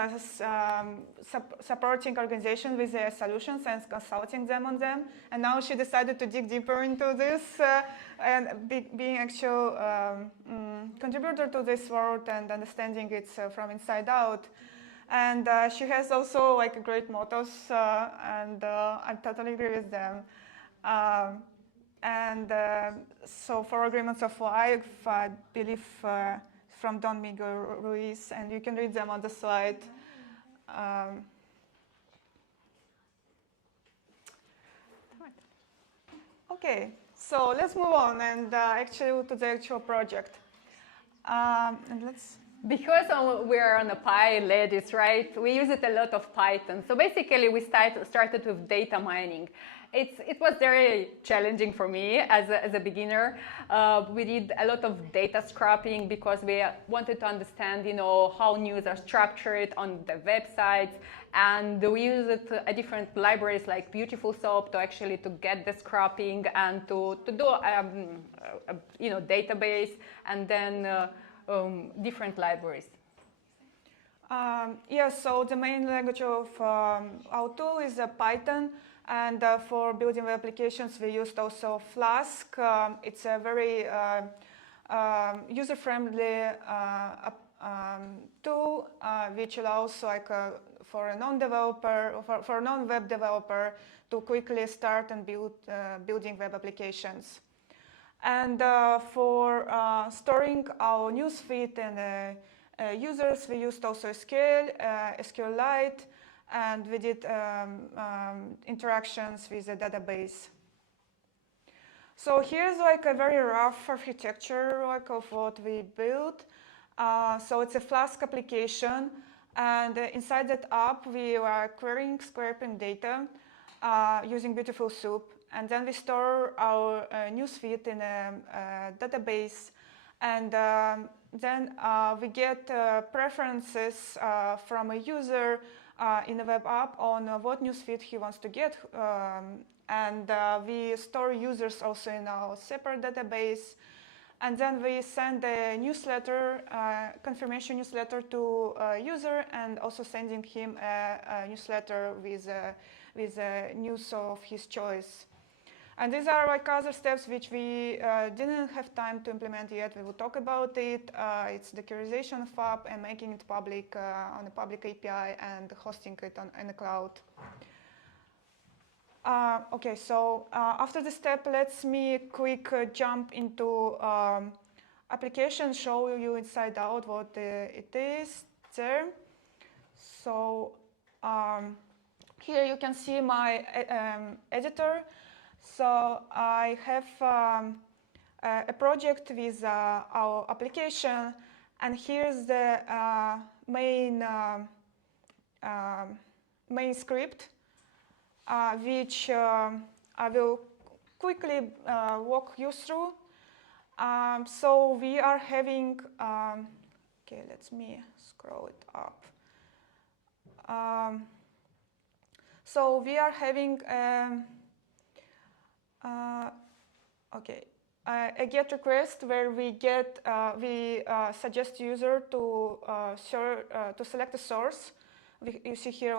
supporting organizations with their solutions and consulting them on them. And now she decided to dig deeper into this and being actual contributor to this world and understanding it from inside out. And she has also like great mottos, and I totally agree with them. So for agreements of life, I believe from Don Miguel Ruiz, and you can read them on the slide. Okay, so let's move on and actually to the actual project. And let's. Because we're on the PyLadies, right? We use it a lot of Python. So basically, we started with data mining. It was very challenging for me as a beginner. We did a lot of data scraping because we wanted to understand, how news are structured on the websites, and we used different libraries like Beautiful Soap to get the scraping and to do database, and then different libraries. So the main language of our tool is Python, and for building web applications we used also Flask. It's a very user-friendly tool which allows for a non-developer, for a non-web developer to quickly start and building web applications. And for storing our newsfeed and users, we used also SQL, SQLite, and we did interactions with the database. So here's a very rough architecture of what we built. So it's a Flask application, and inside that app we are querying, scraping data using Beautiful Soup. And then we store our newsfeed in a database, and then we get preferences from a user in the web app on what newsfeed he wants to get, and we store users also in our separate database, and then we send a newsletter, confirmation newsletter to a user, and also sending him a newsletter with news of his choice. And these are other steps which we didn't have time to implement yet. We will talk about it. It's the categorization of app and making it public on a public API and hosting it in the cloud. Okay, so after this step, let's me quick jump into application, show you inside out what it is there. So here you can see my editor. So I have a project with our application, and here's the main script, which I will quickly walk you through. So we are having, okay, let me scroll it up. So we are having a GET request where we suggest user to select a source. You see here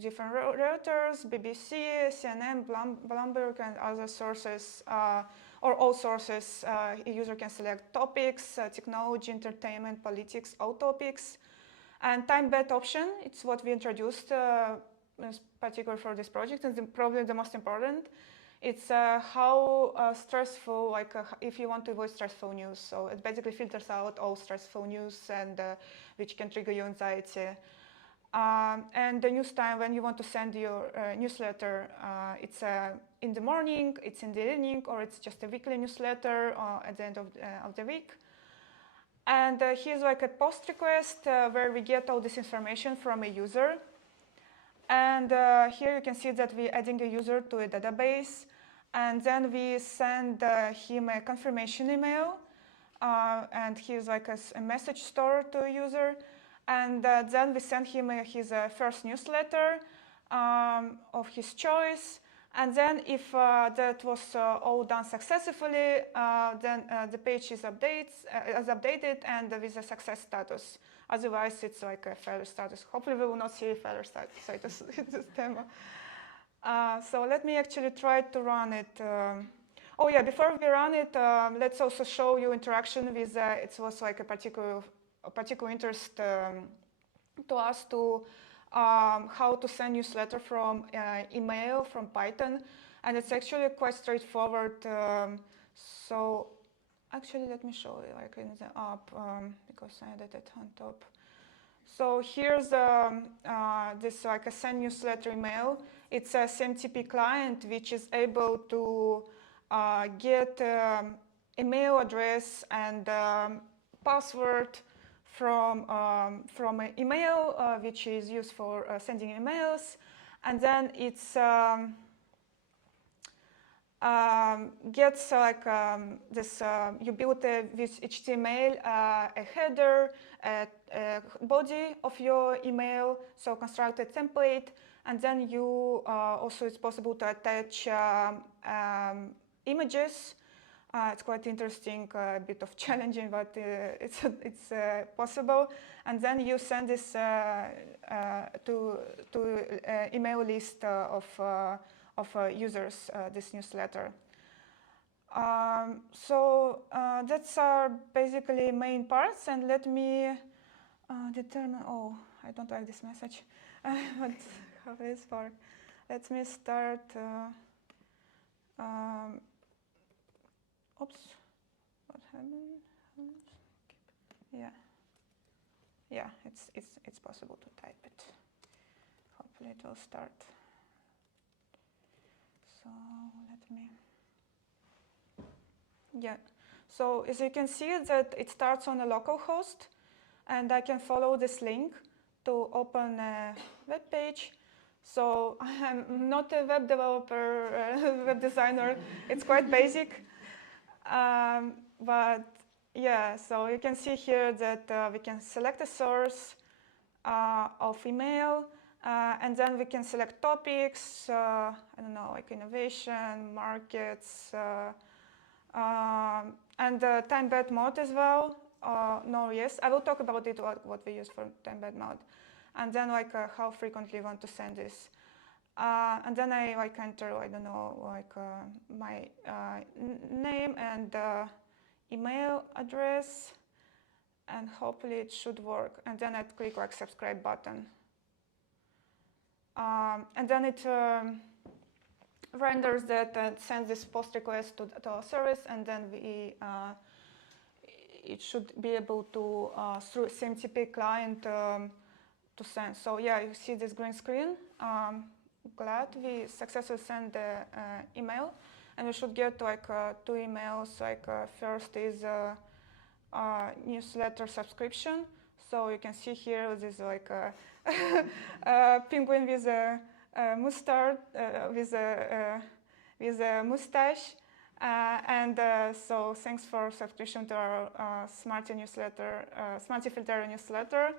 different Reuters, BBC, CNN, Bloomberg, and other sources, or all sources. A user can select topics, technology, entertainment, politics, all topics. And time bet option, it's what we introduced, particularly for this project, and probably the most important. It's how stressful, if you want to avoid stressful news. So it basically filters out all stressful news and which can trigger your anxiety. And the news time when you want to send your newsletter, it's in the morning, it's in the evening, or it's just a weekly newsletter at the end of the week. And here's like a post request where we get all this information from a user. And here you can see that we're adding a user to a database. And then we send him a confirmation email. And here's like a message store to a user. And then we send him his first newsletter of his choice. And then if that was all done successfully, then the page is updated and with a success status. Otherwise, it's like a failure status. Hopefully, we will not see a failure status in this demo. So let me actually try to run it. Oh yeah, before we run it, let's also show you interaction with, it was like a particular interest to us to how to send newsletter from email from Python, and it's actually quite straightforward. So actually, let me show you like in the app because I added it on top. So here's this like a send newsletter email. It's a SMTP client which is able to get email address and password from an email which is used for sending emails, and then it's gets like this. You build with HTML a header, a body of your email, so construct a template, and then you also it's possible to attach images. It's quite interesting, a bit of challenging, but it's possible. And then you send this to email list of users, this newsletter. So that's our basically main parts. And let me determine. Oh, I don't like this message. But how does it work? Let me start. Oops, what happened? Yeah, it's possible to type it. Hopefully it will start. So let me. Yeah. So as you can see that it starts on a local host, and I can follow this link to open a web page. So I'm not a web developer, web designer. It's quite basic. But yeah, so you can see here that we can select a source of email, and then we can select topics, I don't know, like innovation, markets, and time-bed mode as well. No, yes, I will talk about it, what we use for time-bed mode. And then like how frequently you want to send this. And then I like enter, I don't know, like my name and email address, and hopefully it should work. And then I click like subscribe button. And then it renders that and sends this post request to our service, and then we it should be able to through SMTP client to send. So yeah, you see this green screen. Glad we successfully sent the email, and we should get like 2 emails. Like first is newsletter subscription. So you can see here this like a penguin with a mustard with a mustache, and so thanks for subscription to our Smarty newsletter, Smarty Filterro newsletter.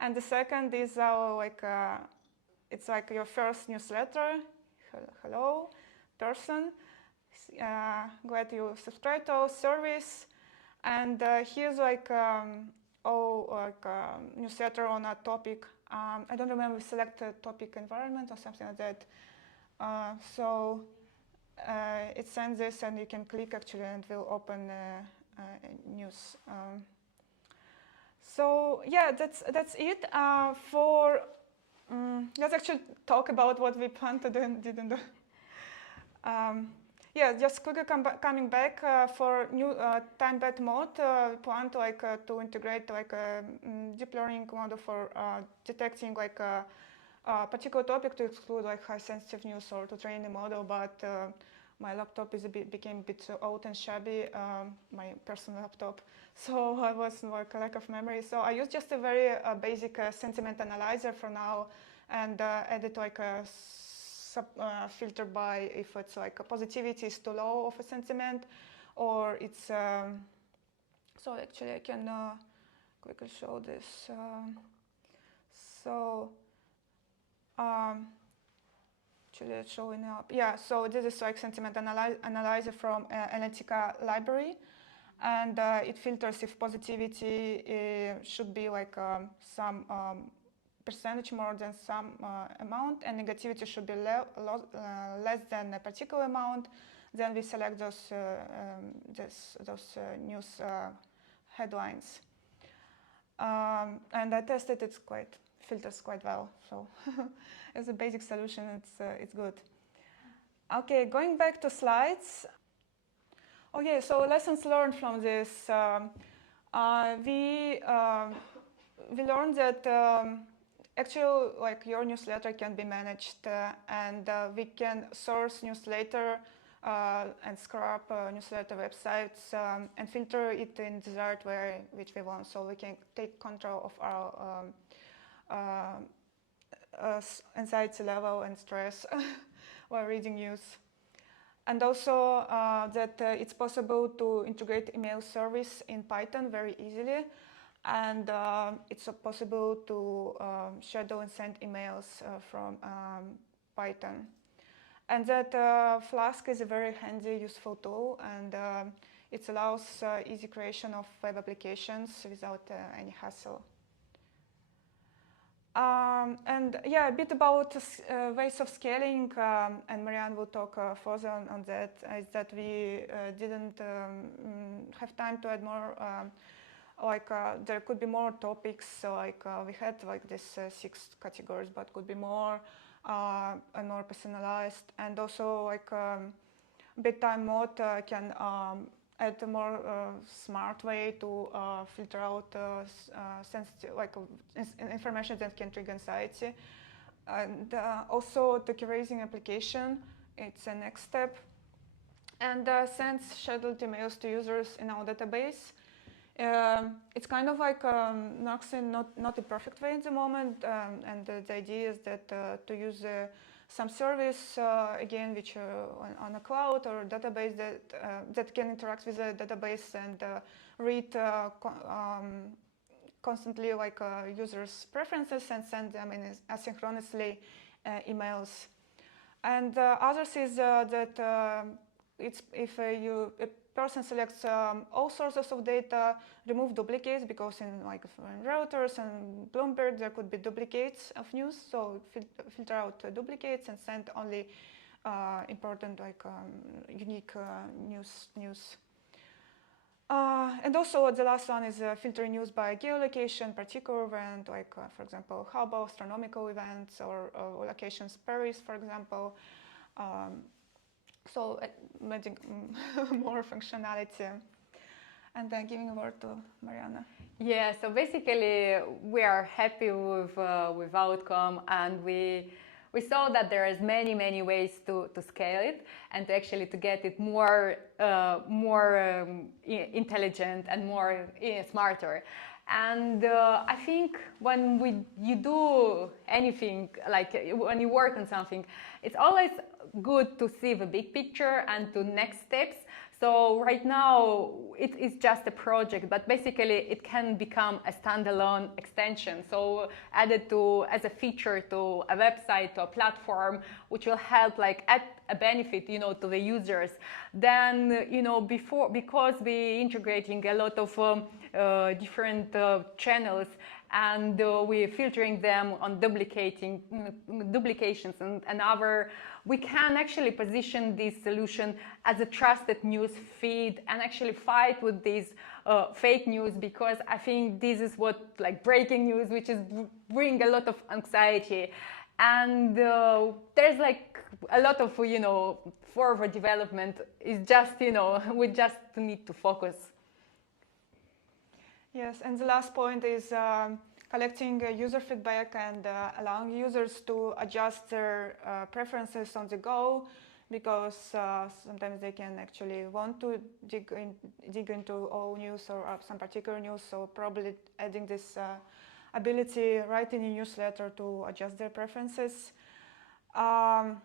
And the second is our like. It's like your first newsletter. Hello, person. Glad you subscribe to our service. And here's like newsletter on a topic. I don't remember, select a topic environment or something like that. So it sends this, and you can click actually, and it will open news. So yeah, that's it for. Let's actually talk about what we plan to do and didn't do. Yeah, just quickly coming back for new time-bed mode, we plan to to integrate like a deep learning model for detecting like a particular topic to exclude like high sensitive news or to train the model. But my laptop became a bit old and shabby, my personal laptop, so I was like a lack of memory. So I used just a very basic sentiment analyzer for now, and added like a filter by if it's like a positivity is too low of a sentiment, or it's so actually I can quickly show this. Actually it's showing up. Yeah, so this is like sentiment analyzer from Analytica library, and it filters if positivity should be like some percentage more than some amount, and negativity should be less than a particular amount. Then we select those news headlines, and I tested it. Filters quite well. So as a basic solution, it's good. Okay, going back to slides. Okay, so lessons learned from this. We learned that actually, like, your newsletter can be managed, and we can source newsletter and scrap newsletter websites and filter it in desired way which we want. So we can take control of our anxiety level and stress while reading news. And also that it's possible to integrate email service in Python very easily, and it's possible to schedule and send emails from Python. And that Flask is a very handy, useful tool, and it allows easy creation of web applications without any hassle. And yeah, a bit about ways of scaling, and Marianne will talk further on that, is that we didn't have time to add more, there could be more topics, so we had like this 6 categories, but could be more and more personalized, and also like bedtime mode can add a more smart way to filter out sensitive, information that can trigger anxiety. And also the erasing application, it's a next step. And sends scheduled emails to users in our database. It's kind of like not a perfect way at the moment, and the idea is that to use some service, again, which on a cloud or database that can interact with the database and read constantly like users' preferences and send them in asynchronously emails. And others is that it's if a person selects all sources of data, remove duplicates, because in Reuters and Bloomberg there could be duplicates of news, so filter out duplicates and send only important, unique news. And also the last one is filtering news by geolocation, particular event, for example, Hubble, astronomical events, or locations Paris, for example. So adding more functionality. And then giving a word to Mariana. Yeah, so basically we are happy with outcome, and we saw that there is many ways to scale it and to actually to get it more intelligent and more smarter. And I think when you do anything, like when you work on something, it's always good to see the big picture and to next steps. So right now it is just a project, but basically it can become a standalone extension. So added as a feature to a website, to a platform, which will help add a benefit, to the users. Then, because we integrating a lot of different channels, and we're filtering them on duplications and other, we can actually position this solution as a trusted news feed and actually fight with these fake news, because I think this is what breaking news, which is bring a lot of anxiety. And there's a lot of forward development. Is just we just need to focus. Yes, and the last point is collecting user feedback and allowing users to adjust their preferences on the go, because sometimes they can actually want to dig into all news or some particular news. So probably adding this ability right in your newsletter to adjust their preferences. And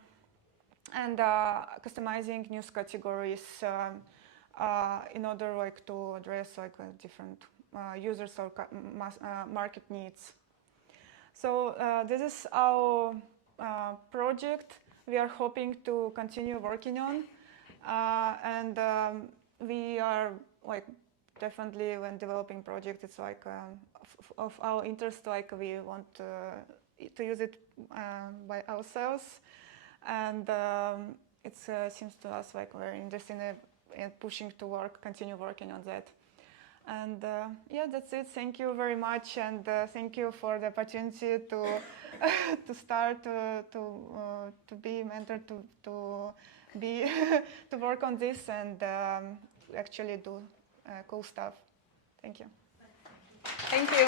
customizing news categories in order like to address like different users or market needs. So this is our project we are hoping to continue working on, and we are like definitely when developing project, it's like of our interest, like we want to use it by ourselves, and it seems to us like very interesting in pushing to continue working on that. And yeah, that's it. Thank you very much, and thank you for the opportunity to to start to be mentored to be to work on this and actually do cool stuff. Thank you. Thank you.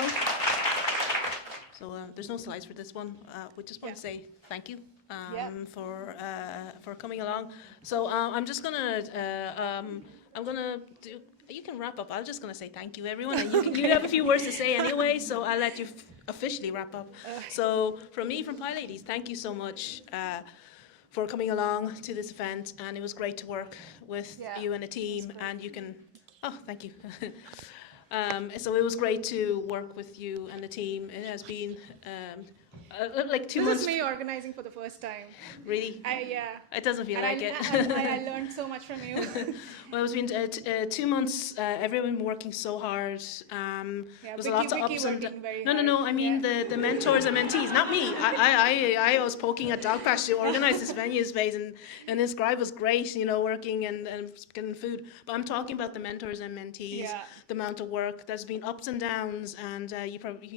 So there's no slides for this one. We just want to say thank you for coming along. So I'm just gonna I'm gonna do. You can wrap up. I'm just going to say thank you, everyone. And you have a few words to say anyway, so I'll let you officially wrap up. So from me, from PyLadies, thank you so much for coming along to this event. And it was great to work with you and a team. And you can... Oh, thank you. So it was great to work with you and the team. It has been... like 2 months. This is me organizing for the first time. Really? Yeah. It doesn't feel like it. I learned so much from you. Well, it's been 2 months. Everyone working so hard. There's lots of ups and downs. No. I mean the mentors and mentees, not me. I was poking at Dogpatch to organize this venue space, and inscribe was great, you know, working and getting food. But I'm talking about the mentors and mentees. The amount of work. There's been ups and downs, and you probably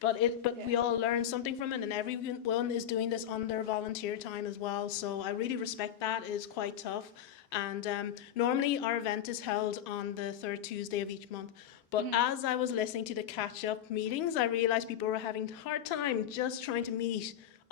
But we all learn something from it, and everyone is doing this on their volunteer time as well. So I really respect that. It's quite tough. And normally our event is held on the third Tuesday of each month. But as I was listening to the catch-up meetings, I realized people were having a hard time just trying to meet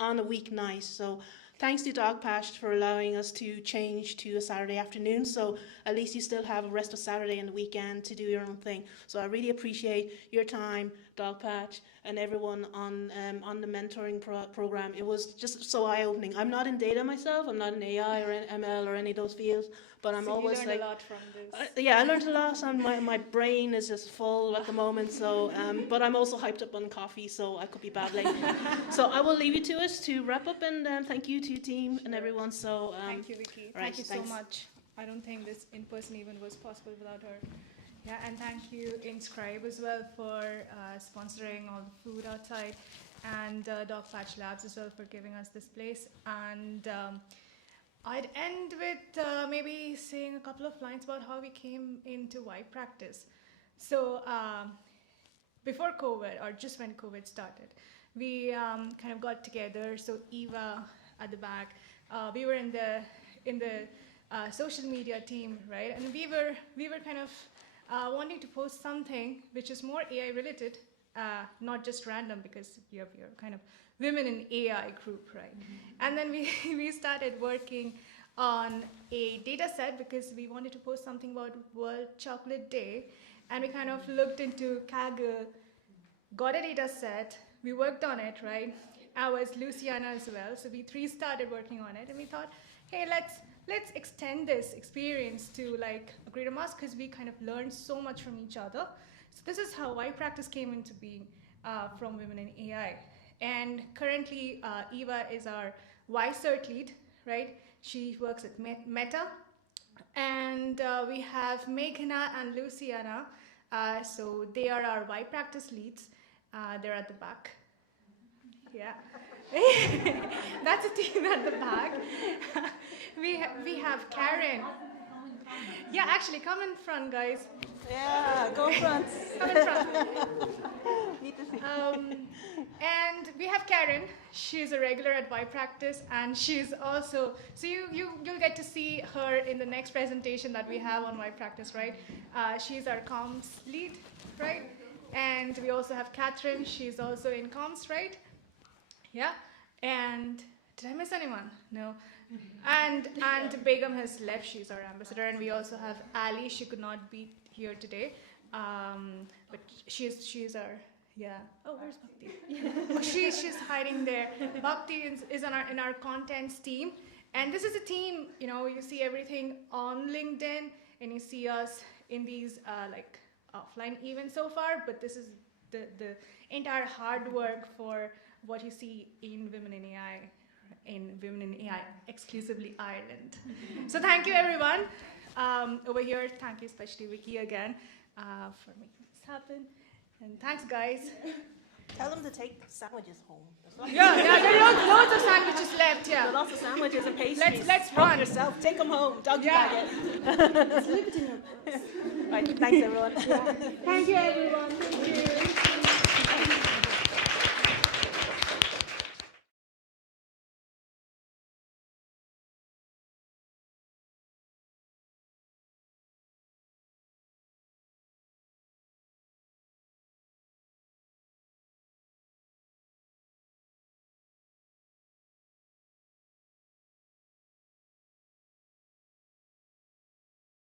on a weeknight. So thanks to Dogpatch for allowing us to change to a Saturday afternoon, so at least you still have a rest of Saturday and the weekend to do your own thing. So I really appreciate your time, Dogpatch, and everyone on the mentoring program. It was just so eye-opening. I'm not in data myself. I'm not in AI or in ML or any of those fields, but I'm always like... You learned a lot from this. Yeah, I learned a lot, and my brain is just full at the moment. So, but I'm also hyped up on coffee, so I could be babbling. So I will leave you to us to wrap up, and thank you to your team and everyone. So thank you, Vicky. Right, thank you so much. I don't think this in-person event was possible without her. Yeah, and thank you, Inscribe, as well, for sponsoring all the food outside, and Dogpatch Labs as well for giving us this place. And I'd end with maybe saying a couple of lines about how we came into WaiPRACTICE. So before COVID, or just when COVID started, we kind of got together. So Eva at the back, we were in the social media team, right? And we were kind of wanting to post something which is more AI related, not just random, because you have your kind of women in AI group, right? And then we started working on a data set because we wanted to post something about World Chocolate Day, and we kind of looked into Kaggle, got a data set, we worked on it, right? I was Luciana as well, so we three started working on it, and we thought, hey, let's extend this experience to like a greater mass, because we kind of learned so much from each other. So this is how WaiPRACTICE came into being from Women in AI. And currently, Eva is our Y Cert lead, right? She works at Meta. And we have Meghna and Luciana. So they are our WaiPRACTICE leads. They're at the back. Yeah. That's a team at the back. we have Karen. Yeah, actually, come in front, guys. Yeah, go front. Come in front. And we have Karen. She's a regular at WaiPRACTICE, and she's also, so you'll get to see her in the next presentation that we have on WaiPRACTICE, right? She's our comms lead, right? And we also have Catherine. She's also in comms, right? Yeah. And did I miss anyone? No. And Begum has left. She's our ambassador, and we also have Ali. She could not be here today, but she's our Oh, where's Bhakti? Oh, she's hiding there. Bhakti is in our contents team, and this is a team. You know, you see everything on LinkedIn, and you see us in these like offline events so far. But this is the entire hard work for what you see in Women in AI. In Women in AI, exclusively Ireland. So thank you, everyone. Over here, thank you especially Vicky again for making this happen. And thanks, guys. Tell them to take sandwiches home. Yeah, there are loads of sandwiches left, yeah. There are lots of sandwiches and pastries. Let's run. Yourself. Take them home. Doggy bag it. Just leave it in your purse. Right, thanks, everyone. Thank you, everyone. Thank you.